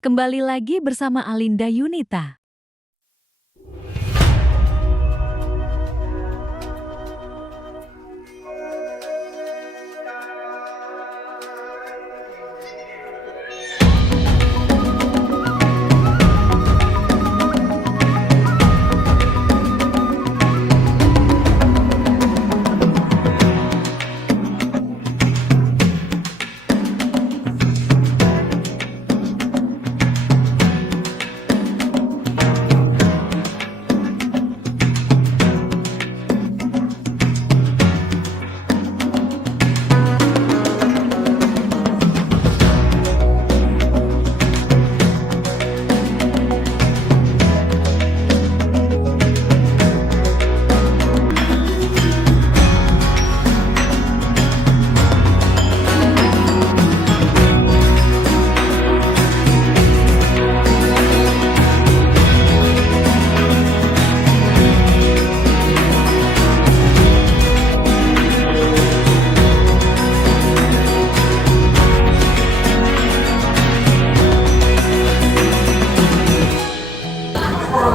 Kembali lagi bersama Alinda Yunita.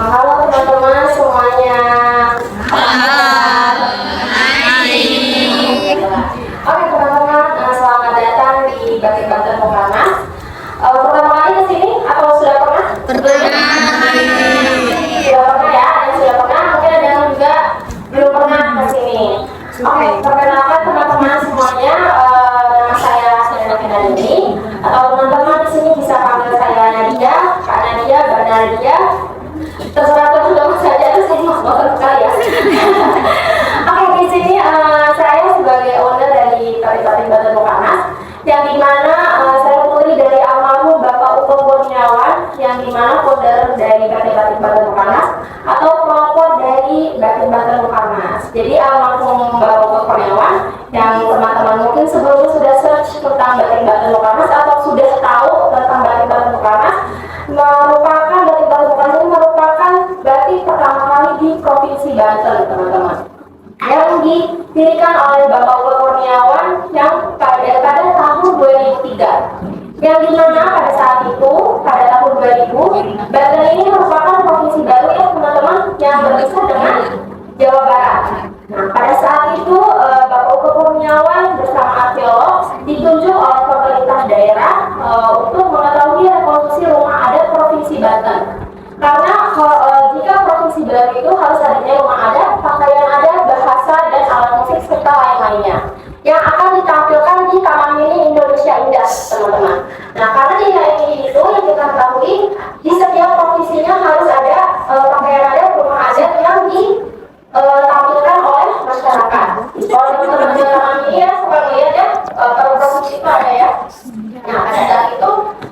Halo teman-teman semuanya. Oke teman-teman, selamat datang di Batik Banten Mukamas. Pertama kali ke sini atau sudah pernah? Sudah pernah ya, yang sudah pernah, mungkin ada yang juga belum pernah ke sini. Oke, perkenalkan teman-teman semuanya, nama saya Selena Kendalini, atau teman-teman di sini bisa panggil saya Nadia, Kak Nadia, Mbak Nadia. Terserah teman-teman saja, itu saya mau ngomong sekali ya. Oke, di sini saya sebagai owner dari Batik Banten Mukamas, yang dimana saya putri dari almarhum Bapak Ugo Kurniawan, yang dimana founder dari Batik Banten Mukamas atau pelopor dari Batik Banten Mukamas. Jadi almarhum Bapak Ugo Kurniawan, yang teman-teman mungkin sebelumnya sudah search tentang Batik Banten Mukamas atau sudah tahu tentang Batik Banten Mukamas, merupakan Batik Banten Mukamas ini merupakan batik pertama kali di Provinsi Banten, teman-teman, yang didirikan oleh Bapak Ugo Kurniawan yang pada tahun 2003, yang dimana pada saat itu, pada tahun 2000, Banten ini merupakan provinsi baru ya teman-teman, yang berpisah dengan Jawa Barat. Nah, pada saat itu Bapak Ugo Kurniawan bersama arkeolog ditunjuk oleh pemerintah daerah untuk mengetahui rekonstruksi rumah adat Provinsi Banten. Karena jika provinsi baru itu harus adanya rumah adat, pakaian adat, bahasa, dan alat musik serta lain-lainnya yang akan ditampilkan di Taman Mini Indonesia Indah, teman-teman. Nah, karena di ini itu yang kita ketahui, di setiap provinsinya harus ada pakaian adat, rumah adat yang ditampilkan oleh masyarakat. Kalau teman-teman di Taman Mini ya, suka melihat ya, per provinsi itu ada ya. Nah, pada saat itu,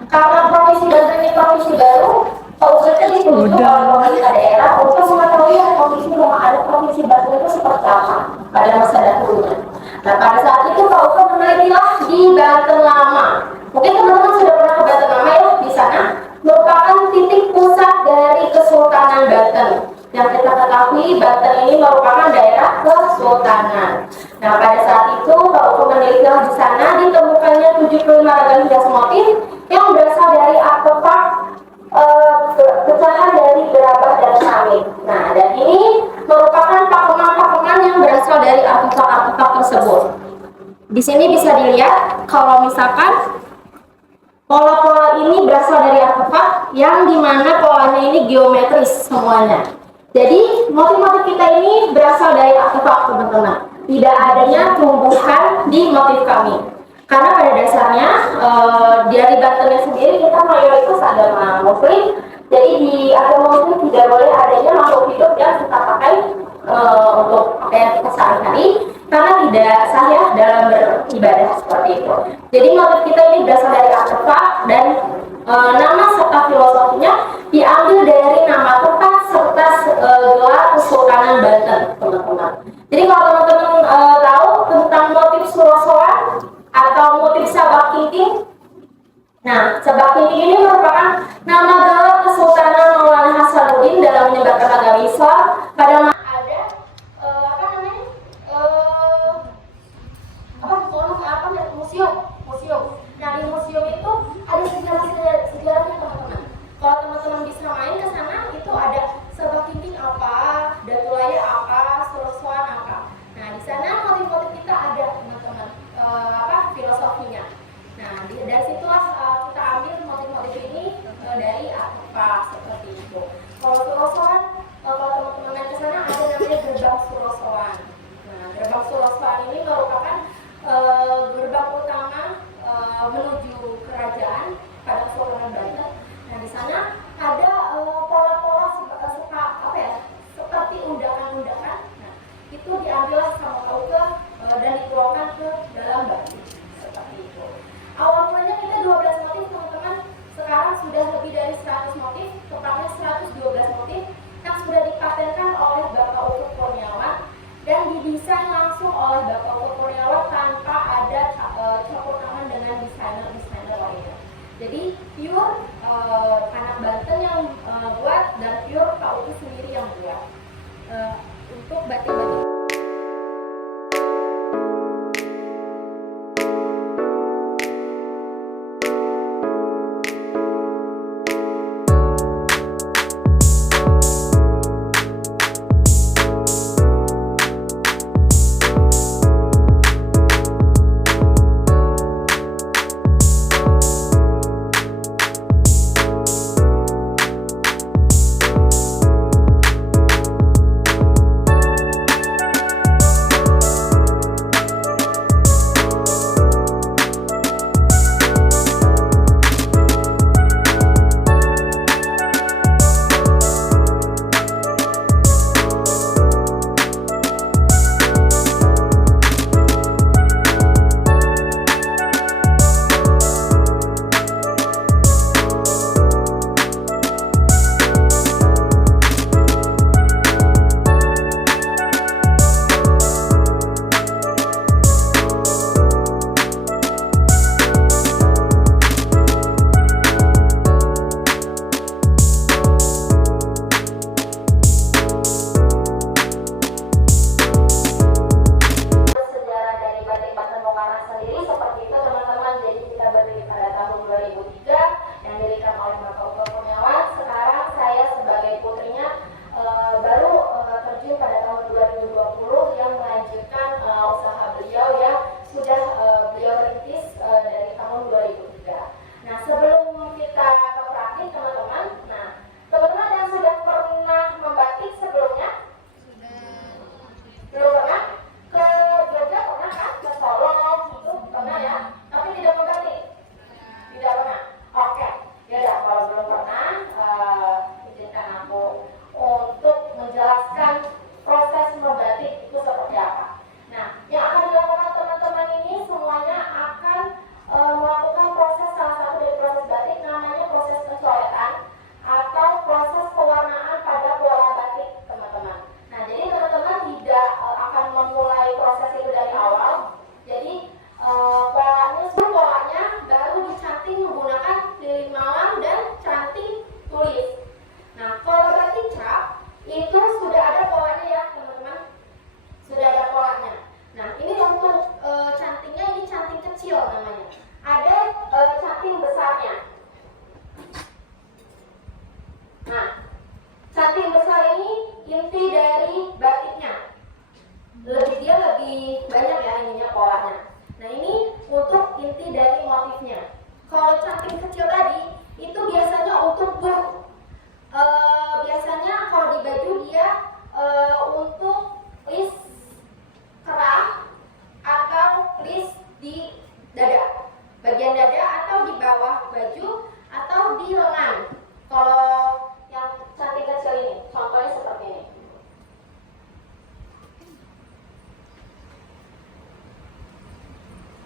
karena provinsi Banten ini provinsi baru, Pak ditunjuk oleh pemerintah daerah untuk mengetahui kondisi rumah adat provinsi Banten itu seperti apa pada masa dahulunya. Nah, pada saat itu Pak Ugo menelitilah di Banten Lama. Mungkin teman-teman sudah pernah ke Banten Lama ya, di sana merupakan titik pusat dari Kesultanan Banten. Yang kita ketahui, Banten ini merupakan daerah kesultanan. Nah, pada saat itu Pak Ugo menelitilah di sana ditemukannya 75 ragam hias motif yang berasal dari artefak pecahan dari gerabah dan keramik. Nah, dan ini merupakan pakungan-pakungan yang berasal dari artefak-artefak tersebut. Di sini bisa dilihat kalau misalkan pola-pola ini berasal dari artefak yang dimana polanya ini geometris semuanya. Jadi motif-motif kita ini berasal dari artefak, teman-teman. Tidak adanya tumbuhan di motif kami. Karena pada dasarnya dari Bantennya sendiri kita mayoritas agama Muslim, jadi di agama Muslim tidak boleh adanya makhluk hidup yang kita pakai untuk pakaian kita sehari-hari, karena tidak sah ya dalam beribadah seperti itu. Jadi motif kita ini berasal dari artefak dan nama serta filosofinya diambil dari nama tempat serta gelar Kesultanan Banten, teman-teman. Jadi kalau teman-teman tahu tentang motif Surosoan atau motif Sabak Kingking. Nah, Sabak Kingking ini merupakan nama gelar Kesultanan Maulana Hasanuddin dalam menyebarkan agama Islam pada masa ada museum. Nah, di museum itu ada sejarah-sejarahnya, teman-teman. untuk batik-batik.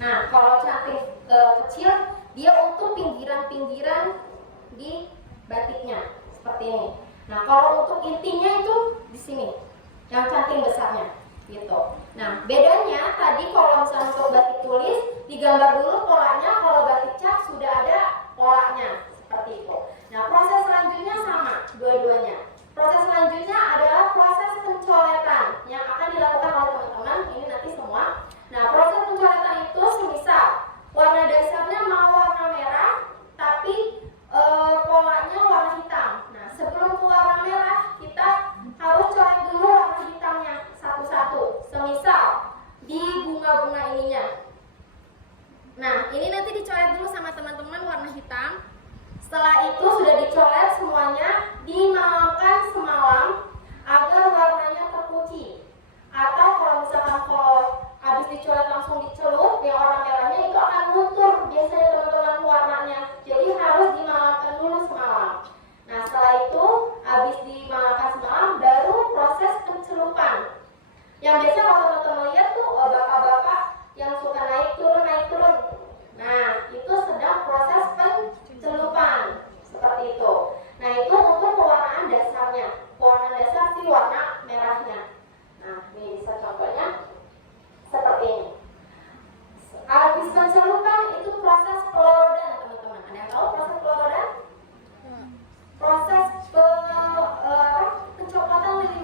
Nah, kalau cantik kecil, dia untuk pinggiran-pinggiran di batiknya seperti ini. Nah, kalau untuk intinya itu di sini, yang cantik besarnya, gitu. Nah, bedanya tadi kalau misalnya untuk batik tulis digambar dulu polanya, kalau batik cap sudah ada polanya seperti itu. Nah, proses selanjutnya sama dua-duanya. Proses selanjutnya adalah proses pencoretan yang akan dilakukan oleh teman-teman ini nanti semua. Nah, proses pencoretan itu semisal warna dasarnya mau warna merah, tapi polanya warna hitam. Nah, sebelum ke warna merah, kita harus coret dulu warna hitamnya satu-satu. Semisal di bunga-bunga ininya. Nah, ini nanti dicoret dulu sama teman-teman warna hitam. Setelah itu sudah dicoret semuanya, dimalamkan semalam agar warnanya terkunci. Atau kalau misalkan kalau habis dicoret langsung dicelup, yang warna merahnya itu akan luntur biasanya teman-teman warnanya. Jadi harus dimalamkan dulu semalam. Nah, setelah itu habis dimalamkan semalam, baru proses pencelupan. Yang biasa kalau teman-teman lihat tuh bapak-bapak yang suka naik turun. Nah, itu sedang proses pencelupan seperti itu. Nah, itu untuk pewarnaan dasarnya. Pewarnaan dasar si warna merahnya. Nah, ini bisa contohnya seperti ini. Habis pencelupan itu proses pelorodan, teman-teman. Ada yang tahu proses pelorodan? Proses pencopotan lili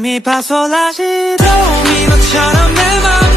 mi paso la cielo, mi 너처럼 내 맘